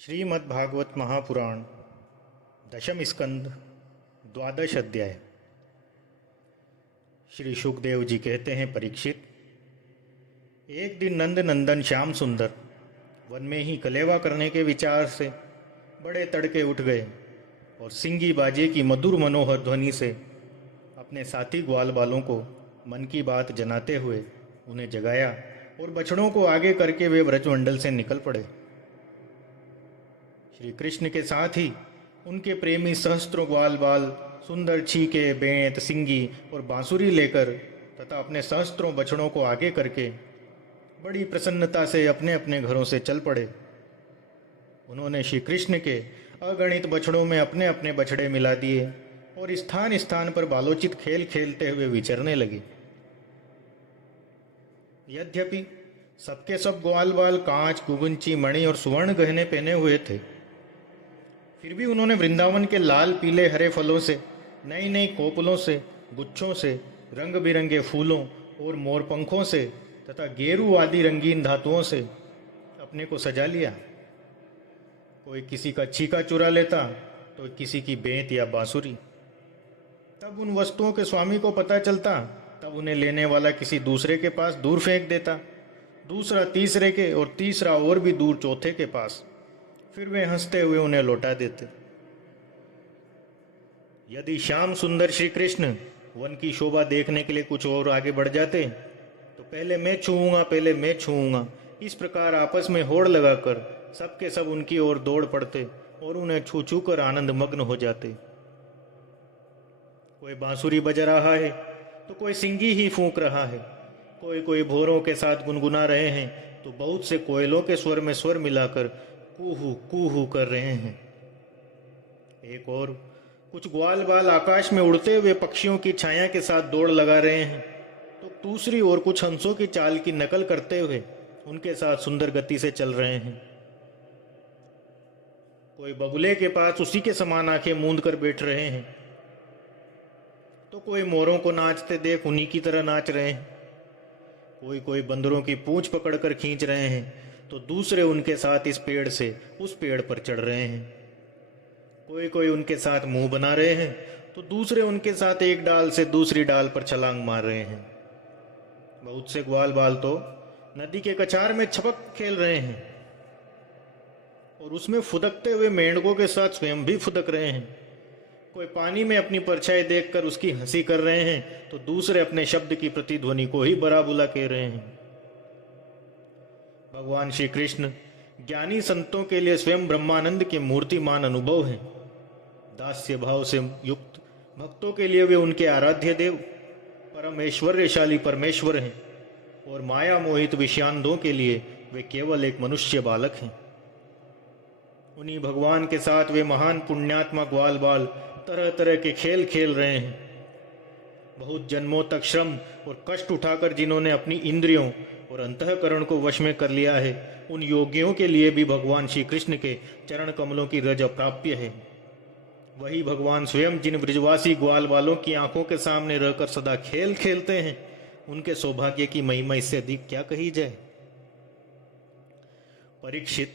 श्रीमद्भागवत महापुराण दशम स्कंद द्वादश अध्याय। श्री शुकदेव जी कहते हैं, परीक्षित, एक दिन नंद नंदन श्याम सुंदर वन में ही कलेवा करने के विचार से बड़े तड़के उठ गए और सिंगी बाजे की मधुर मनोहर ध्वनि से अपने साथी ग्वाल बालों को मन की बात जनाते हुए उन्हें जगाया और बछड़ों को आगे करके वे व्रजमंडल से निकल पड़े। श्री कृष्ण के साथ ही उनके प्रेमी सहस्त्रों ग्वाल बाल सुंदर छीके, बेंत, सिंगी और बांसुरी लेकर तथा अपने सहस्त्रों बछड़ों को आगे करके बड़ी प्रसन्नता से अपने अपने घरों से चल पड़े। उन्होंने श्री कृष्ण के अगणित बछड़ों में अपने अपने बछड़े मिला दिए और स्थान स्थान पर बालोचित खेल खेलते हुए विचरने लगे। यद्यपि सबके सब ग्वाल बाल कांच, गुगुंची, मणि और सुवर्ण गहने पहने हुए थे, फिर भी उन्होंने वृंदावन के लाल पीले हरे फलों से, नई नई कोपलों से, गुच्छों से, रंग बिरंगे फूलों और मोरपंखों से तथा गेरू आदि रंगीन धातुओं से अपने को सजा लिया। कोई किसी का छीका चुरा लेता तो किसी की बेंत या बांसुरी। तब उन वस्तुओं के स्वामी को पता चलता, तब उन्हें लेने वाला किसी दूसरे के पास दूर फेंक देता, दूसरा तीसरे के और तीसरा और भी दूर चौथे के पास। फिर वे हंसते हुए उन्हें लौटा देते। यदि श्याम सुंदर श्री कृष्ण वन की शोभा देखने के लिए कुछ और आगे बढ़ जाते तो पहले मैं छूऊंगा, पहले मैं छूऊंगा, इस प्रकार आपस में होड़ लगाकर सबके सब उनकी ओर दौड़ पड़ते और उन्हें छू छू कर आनंद मग्न हो जाते। कोई बांसुरी बजा रहा है तो कोई सिंगी ही फूंक रहा है, कोई कोई भोरों के साथ गुनगुना रहे हैं तो बहुत से कोयलों के स्वर में स्वर मिलाकर कूहू कूहू कर रहे हैं। एक और कुछ ग्वाल बाल आकाश में उड़ते हुए पक्षियों की छाया के साथ दौड़ लगा रहे हैं, तो दूसरी ओर कुछ हंसों की चाल की नकल करते हुए उनके साथ सुंदर गति से चल रहे हैं। कोई बगुले के पास उसी के समान आंखें मूंद कर बैठ रहे हैं, तो कोई मोरों को नाचते देख उन्हीं की तरह नाच रहे हैं। कोई कोई बंदरों की पूंछ पकड़कर खींच रहे हैं, तो दूसरे उनके साथ इस पेड़ से उस पेड़ पर चढ़ रहे हैं। कोई कोई उनके साथ मुंह बना रहे हैं, तो दूसरे उनके साथ एक डाल से दूसरी डाल पर छलांग मार रहे हैं। बहुत से ग्वाल बाल तो नदी के कछार में छपक खेल रहे हैं और उसमें फुदकते हुए मेंढकों के साथ स्वयं भी फुदक रहे हैं। कोई पानी में अपनी परछाई देखकर उसकी हंसी कर रहे हैं, तो दूसरे अपने शब्द की प्रतिध्वनि को ही बड़ा बुला कह रहे हैं। भगवान श्री कृष्ण ज्ञानी संतों के लिए स्वयं ब्रह्मानंद के मूर्तिमान अनुभव हैं। दास्य भाव से युक्त भक्तों के लिए वे उनके आराध्य देव, परम ऐश्वर्यशाली परमेश्वर हैं, और माया मोहित विषयांधों के लिए वे केवल एक मनुष्य बालक हैं। उन्हीं भगवान के साथ वे महान पुण्यात्मा ग्वाल बाल तरह तरह के खेल खेल रहे हैं। बहुत जन्मों तक श्रम और कष्ट उठाकर जिन्होंने अपनी इंद्रियों और अंतःकरण को वश में कर लिया है, उन योगियों के लिए भी भगवान श्री कृष्ण के चरण कमलों की रज अप्राप्य है। वही भगवान स्वयं जिन ब्रजवासी ग्वाल बालों की आंखों के सामने रहकर सदा खेल खेलते हैं, उनके सौभाग्य की महिमा इससे अधिक क्या कही जाए। परीक्षित,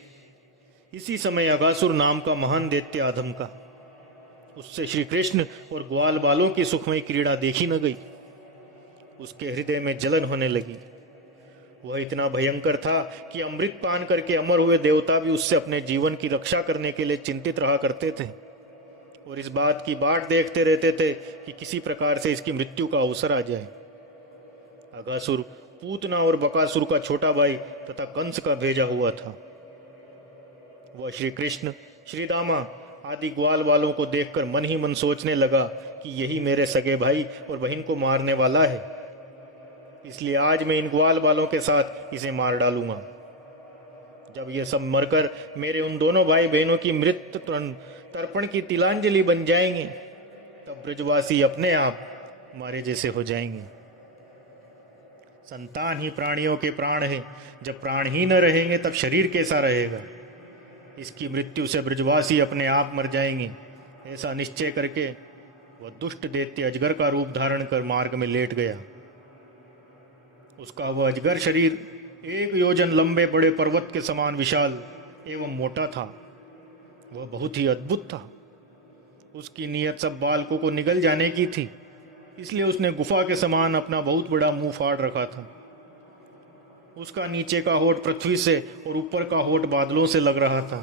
इसी समय अगासुर नाम का महान दैत्य आधम का, उससे श्री कृष्ण और ग्वाल बालों की सुखमयी क्रीड़ा देखी न गई। उसके हृदय में जलन होने लगी। वह इतना भयंकर था कि अमृत पान करके अमर हुए देवता भी उससे अपने जीवन की रक्षा करने के लिए चिंतित रहा करते थे और इस बात की बाट देखते रहते थे कि किसी प्रकार से इसकी मृत्यु का अवसर आ जाए। अगासुर पूतना और बकासुर का छोटा भाई तथा कंस का भेजा हुआ था। वह श्री कृष्ण, श्री दामा आदि ग्वाल वालों को देखकर मन ही मन सोचने लगा कि यही मेरे सगे भाई और बहन को मारने वाला है, इसलिए आज मैं इन ग्वाल बालों के साथ इसे मार डालूंगा। जब ये सब मरकर मेरे उन दोनों भाई बहनों की मृत तर्पण की तिलांजलि बन जाएंगे, तब ब्रजवासी अपने आप मारे जैसे हो जाएंगे। संतान ही प्राणियों के प्राण है, जब प्राण ही न रहेंगे तब शरीर कैसा रहेगा। इसकी मृत्यु से ब्रजवासी अपने आप मर जाएंगे। ऐसा निश्चय करके वह दुष्ट दैत्य अजगर का रूप धारण कर मार्ग में लेट गया। उसका वह अजगर शरीर 1 योजन लंबे बड़े पर्वत के समान विशाल एवं मोटा था वह बहुत ही अद्भुत था। उसकी नीयत सब बालकों को निगल जाने की थी, इसलिए उसने गुफा के समान अपना बहुत बड़ा मुंह फाड़ रखा था। उसका नीचे का होठ पृथ्वी से और ऊपर का होठ बादलों से लग रहा था।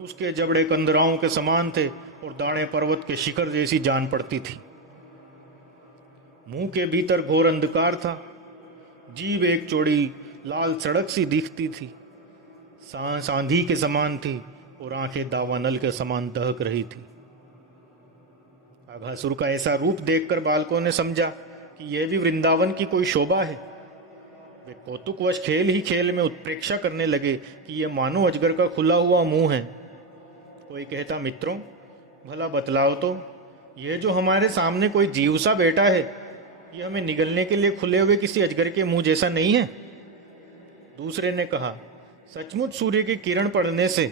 उसके जबड़े कंदराओं के समान थे और दाढ़ें पर्वत के शिखर जैसी जान पड़ती थी। मुंह के भीतर घोर अंधकार था। जीभ एक चौड़ी लाल सड़क सी दिखती थी, सांस आंधी के समान थी और आंखें दावानल के समान दहक रही थी। अघासुर का ऐसा रूप देखकर बालकों ने समझा कि यह भी वृंदावन की कोई शोभा है। वे कौतुकवश खेल ही खेल में उत्प्रेक्षा करने लगे कि यह मानो अजगर का खुला हुआ मुंह है। कोई कहता, मित्रों भला बतलाओ तो, यह जो हमारे सामने कोई जीव सा बैठा है, यह हमें निगलने के लिए खुले हुए किसी अजगर के मुंह जैसा नहीं है? दूसरे ने कहा, सचमुच सूर्य की किरण पड़ने से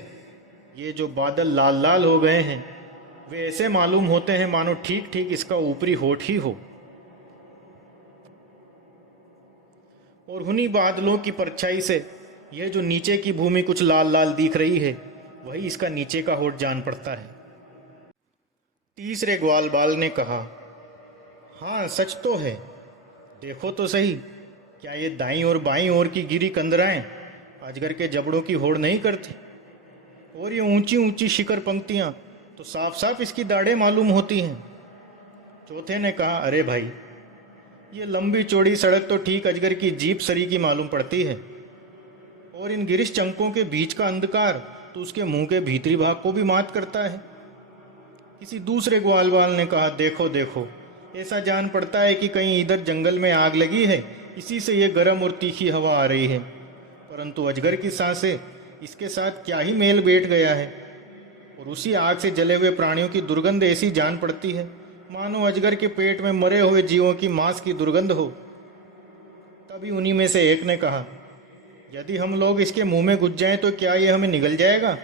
ये जो बादल लाल लाल हो गए हैं, वे ऐसे मालूम होते हैं मानो ठीक ठीक इसका ऊपरी होठ ही हो। और उन्हीं बादलों की परछाई से यह जो नीचे की भूमि कुछ लाल लाल दिख रही है, वही इसका नीचे का होठ जान पड़ता है। तीसरे ग्वाल बाल ने कहा, हाँ सच तो है, देखो तो सही, क्या ये दाईं और बाईं ओर की गिरी कंदराएं अजगर के जबड़ों की होड़ नहीं करती? और ये ऊंची ऊंची शिखर पंक्तियां तो साफ साफ इसकी दाढ़ें मालूम होती हैं। चौथे ने कहा, अरे भाई, ये लंबी चौड़ी सड़क तो ठीक अजगर की जीभ सरी की मालूम पड़ती है, और इन गिरिश चंकों के बीच का अंधकार तो उसके मुंह के भीतरी भाग को भी मात करता है। किसी दूसरे ग्वालवाल ने कहा, देखो देखो, ऐसा जान पड़ता है कि कहीं इधर जंगल में आग लगी है, इसी से ये गर्म और तीखी हवा आ रही है, परंतु अजगर की सांसें इसके साथ क्या ही मेल बैठ गया है। और उसी आग से जले हुए प्राणियों की दुर्गंध ऐसी जान पड़ती है मानो अजगर के पेट में मरे हुए जीवों की मांस की दुर्गंध हो। तभी उन्हीं में से एक ने कहा, यदि हम लोग इसके मुंह में घुस जाएं तो क्या ये हमें निगल जाएगा?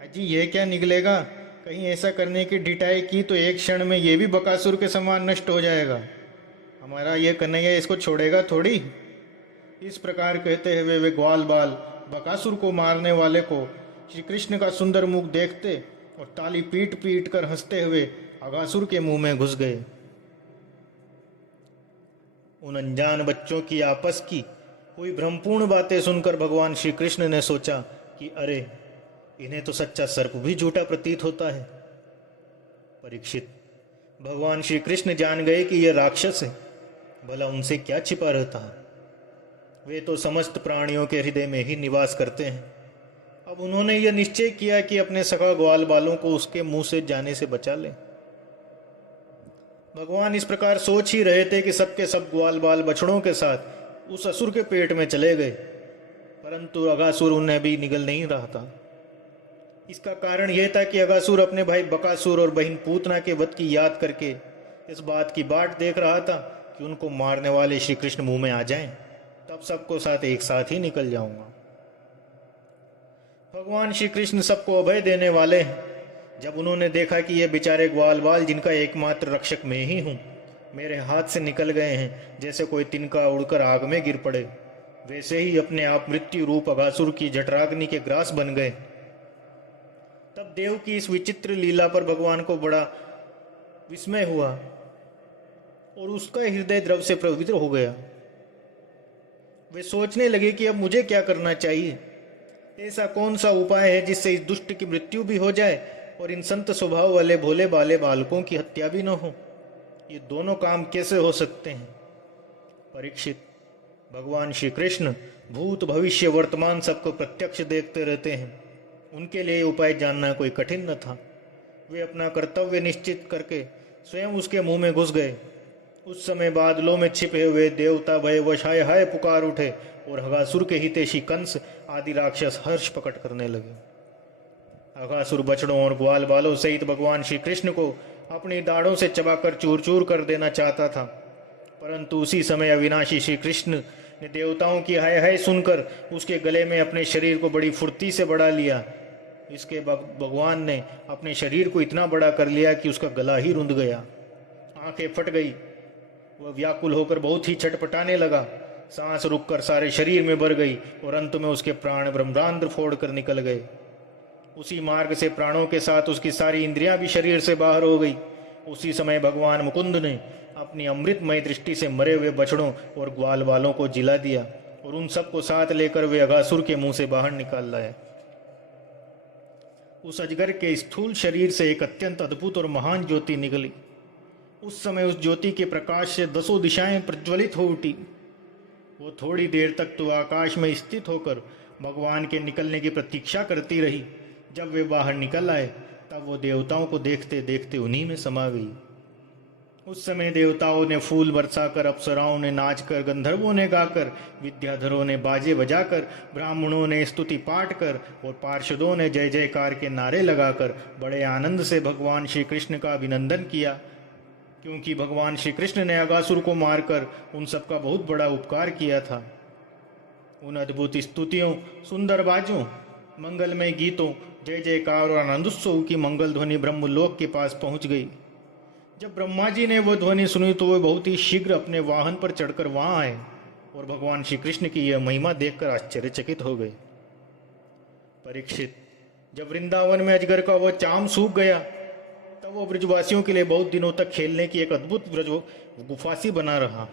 अजी ये क्या निगलेगा, कहीं ऐसा करने की ढिठाई की तो एक क्षण में ये भी बकासुर के समान नष्ट हो जाएगा। हमारा ये कन्हैया इसको छोड़ेगा थोड़ी। इस प्रकार कहते हुए वे ग्वाल बाल बकासुर को मारने वाले को श्री कृष्ण का सुंदर मुख देखते और ताली पीट पीट कर हंसते हुए अघासुर के मुंह में घुस गए। उन अनजान बच्चों की आपस की कोई भ्रमपूर्ण बातें सुनकर भगवान श्री कृष्ण ने सोचा कि अरे, इन्हें तो सच्चा सर्प भी झूठा प्रतीत होता है। परीक्षित, भगवान श्री कृष्ण जान गए कि यह राक्षस है, भला उनसे क्या छिपा रहता है। वे तो समस्त प्राणियों के हृदय में ही निवास करते हैं। अब उन्होंने यह निश्चय किया कि अपने सखा ग्वाल बालों को उसके मुंह से जाने से बचा लें। भगवान इस प्रकार सोच ही रहे थे कि सबके सब ग्वाल बाल बछड़ों के साथ उस असुर के पेट में चले गए, परंतु अघासुर उन्हें भी निगल नहीं रहा था। इसका कारण यह था कि अघासुर अपने भाई बकासुर और बहन पूतना के वध की याद करके इस बात की बाट देख रहा था कि उनको मारने वाले श्री कृष्ण मुंह में आ जाएं, तब सबको साथ एक साथ ही निकल जाऊंगा। भगवान श्री कृष्ण सबको अभय देने वाले हैं। जब उन्होंने देखा कि ये बेचारे ग्वाल बाल, जिनका एकमात्र रक्षक मैं ही हूँ, मेरे हाथ से निकल गए हैं जैसे कोई तिनका उड़कर आग में गिर पड़े, वैसे ही अपने आप मृत्यु रूप अघासुर की जठराग्नि के ग्रास बन गए, तब देव की इस विचित्र लीला पर भगवान को बड़ा विस्मय हुआ और उसका हृदय द्रव से पवित्र हो गया। वे सोचने लगे कि अब मुझे क्या करना चाहिए। ऐसा कौन सा उपाय है जिससे इस दुष्ट की मृत्यु भी हो जाए और इन संत स्वभाव वाले भोले बाले बालकों की हत्या भी न हो। ये दोनों काम कैसे हो सकते हैं? परीक्षित, भगवान श्री कृष्ण भूत भविष्य वर्तमान सबको प्रत्यक्ष देखते रहते हैं। उनके लिए उपाय जानना कोई कठिन न था। वे अपना कर्तव्य निश्चित करके स्वयं उसके मुंह में घुस गए। उस समय बादलों में छिपे हुए देवता भयवश हाय हाय पुकार उठे और अघासुर के हितैषी कंस आदि राक्षस हर्ष प्रकट करने लगे। अघासुर बछड़ों और ग्वाल बालों सहित भगवान श्री कृष्ण को अपनी दाढ़ों से चबाकर चूर चूर कर देना चाहता था, परंतु उसी समय अविनाशी श्री कृष्ण ने देवताओं की हाय हाय सुनकर उसके गले में अपने शरीर को बड़ी फुर्ती से बढ़ा लिया। इसके भगवान ने अपने शरीर को इतना बड़ा कर लिया कि उसका गला ही रुंध गया, आंखें फट गई। वह व्याकुल होकर बहुत ही छटपटाने लगा। सांस रुककर सारे शरीर में भर गई और अंत में उसके प्राण ब्रह्मांड फोड़ कर निकल गए। उसी मार्ग से प्राणों के साथ उसकी सारी इंद्रियां भी शरीर से बाहर हो गई। उसी समय भगवान मुकुंद ने अपनी अमृतमय दृष्टि से मरे हुए बछड़ों और ग्वाल वालों को जिला दिया और उन सबको साथ लेकर वे अघासुर के मुंह से बाहर निकाल लाए। उस अजगर के स्थूल शरीर से एक अत्यंत अद्भुत और महान ज्योति निकली। उस समय उस ज्योति के प्रकाश से 10 दिशाएं प्रज्वलित हो उठी। वो थोड़ी देर तक तो आकाश में स्थित होकर भगवान के निकलने की प्रतीक्षा करती रही। जब वे बाहर निकल आए तब वो देवताओं को देखते देखते उन्हीं में समा गई। उस समय देवताओं ने फूल बरसाकर, अप्सराओं ने नाचकर, गंधर्वों ने गाकर, विद्याधरों ने बाजे बजाकर, ब्राह्मणों ने स्तुति पाठ कर और पार्षदों ने जय जयकार के नारे लगाकर बड़े आनंद से भगवान श्री कृष्ण का अभिनंदन किया, क्योंकि भगवान श्री कृष्ण ने अघासुर को मारकर उन सबका बहुत बड़ा उपकार किया था। उन अद्भुत स्तुतियों, सुंदर बाजों, मंगलमय गीतों, जय जयकार और आनंदोत्सव की मंगल ध्वनि ब्रह्मलोक के पास पहुंच गई। जब ब्रह्मा जी ने वो ध्वनि सुनी तो वे बहुत ही शीघ्र अपने वाहन पर चढ़कर वहां आए और भगवान श्री कृष्ण की यह महिमा देखकर आश्चर्यचकित हो गए। परीक्षित, जब वृंदावन में अजगर का वह चाम सूख गया तब वो ब्रजवासियों के लिए बहुत दिनों तक खेलने की एक अद्भुत ब्रज गुफासी बना रहा।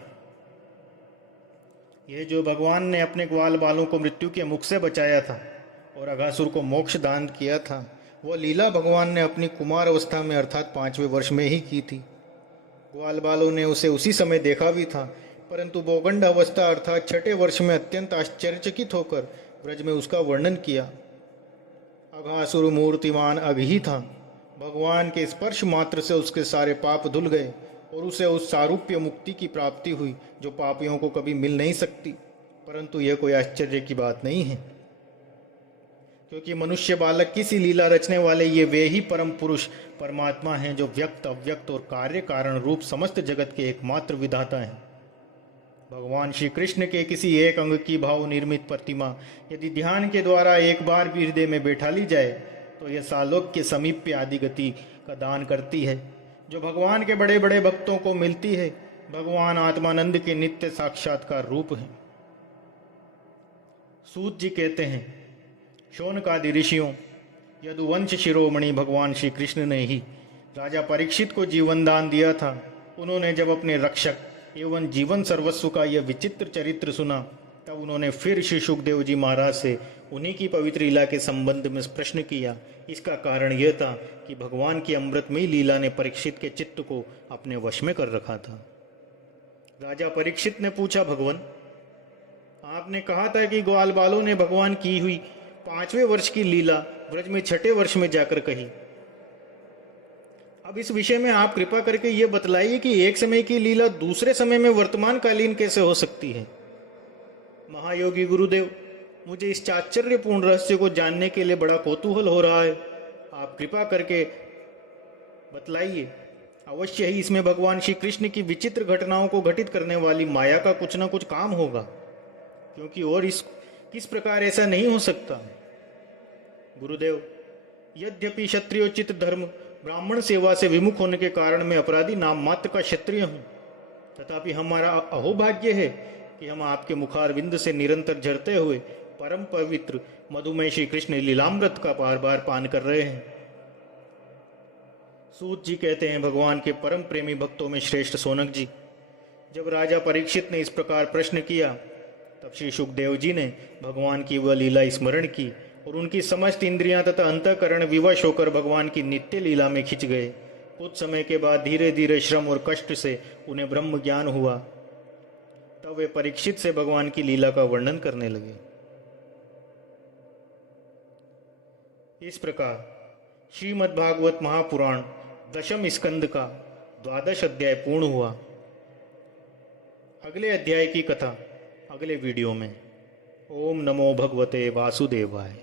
यह जो भगवान ने अपने ग्वाल बालों को मृत्यु के मुख से बचाया था और अघासुर को मोक्ष दान किया था, वह लीला भगवान ने अपनी कुमार अवस्था में अर्थात 5वें वर्ष में ही की थी। ग्वाल बालों ने उसे उसी समय देखा भी था, परंतु बोगंड अवस्था अर्थात 6ठे वर्ष में अत्यंत आश्चर्यचकित होकर ब्रज में उसका वर्णन किया। अघासुर मूर्तिमान अघ ही था। भगवान के स्पर्श मात्र से उसके सारे पाप धुल गए और उसे उस सारूप्य मुक्ति की प्राप्ति हुई जो पापियों को कभी मिल नहीं सकती। परंतु यह कोई आश्चर्य की बात नहीं है, क्योंकि मनुष्य बालक की सी लीला रचने वाले ये वे ही परम पुरुष परमात्मा हैं जो व्यक्त, अव्यक्त और कार्य कारण रूप समस्त जगत के एकमात्र विधाता हैं। भगवान श्री कृष्ण के किसी एक अंग की भाव निर्मित प्रतिमा यदि ध्यान के द्वारा एक बार भी हृदय में बैठा ली जाए तो यह सालोक के समीप्य आदि गति का दान करती है, जो भगवान के बड़े बड़े भक्तों को मिलती है। भगवान आत्मानंद के नित्य साक्षात्कार रूप हैं। सूत जी कहते हैं, शौनकादि ऋषियों, यदुवंश शिरोमणि भगवान श्री कृष्ण ने ही राजा परीक्षित को जीवन दान दिया था। उन्होंने जब अपने रक्षक एवं जीवन सर्वस्व का यह विचित्र चरित्र सुना तब उन्होंने फिर श्री सुखदेव जी महाराज से उन्हीं की पवित्र लीला के संबंध में प्रश्न किया। इसका कारण यह था कि भगवान की अमृतमयी लीला ने परीक्षित के चित्त को अपने वश में कर रखा था। राजा परीक्षित ने पूछा, भगवान, आपने कहा था कि ग्वाल बालों ने भगवान की हुई 5वें वर्ष की लीला ब्रज में 6ठे वर्ष में जाकर कही। अब इस विषय में आप कृपा करके ये बतलाइए कि एक समय की लीला दूसरे समय में वर्तमान कालीन कैसे हो सकती है। महायोगी गुरुदेव, मुझे इस आश्चर्यपूर्ण रहस्य को जानने के लिए बड़ा कौतूहल हो रहा है। आप कृपा करके बतलाइए। अवश्य ही इसमें भगवान श्री कृष्ण की विचित्र घटनाओं को घटित करने वाली माया का कुछ न कुछ काम होगा, क्योंकि और इस किस प्रकार ऐसा नहीं हो सकता। गुरुदेव, यद्यपि क्षत्रियोचित धर्म ब्राह्मण सेवा से विमुख होने के कारण मैं अपराधी नाम मात्र का क्षत्रिय हूं, तथापि हमारा अहोभाग्य है कि हम आपके मुखारविंद से निरंतर झरते हुए परम पवित्र मधुमेह श्री कृष्ण लीलामृत का बार बार पान कर रहे हैं। सूत जी कहते हैं, भगवान के परम प्रेमी भक्तों में श्रेष्ठ सोनक जी, जब राजा परीक्षित ने इस प्रकार प्रश्न किया तब श्री सुखदेव जी ने भगवान की वह लीला स्मरण की और उनकी समस्त इंद्रियां तथा अंतःकरण विवश होकर भगवान की नित्य लीला में खिंच गए। कुछ समय के बाद धीरे धीरे श्रम और कष्ट से उन्हें ब्रह्म ज्ञान हुआ। तब वे परीक्षित से भगवान की लीला का वर्णन करने लगे। इस प्रकार श्रीमद्भागवत महापुराण 10वें स्कंद का 12वां अध्याय पूर्ण हुआ। अगले अध्याय की कथा अगले वीडियो में। ओम नमो भगवते वासुदेवाय।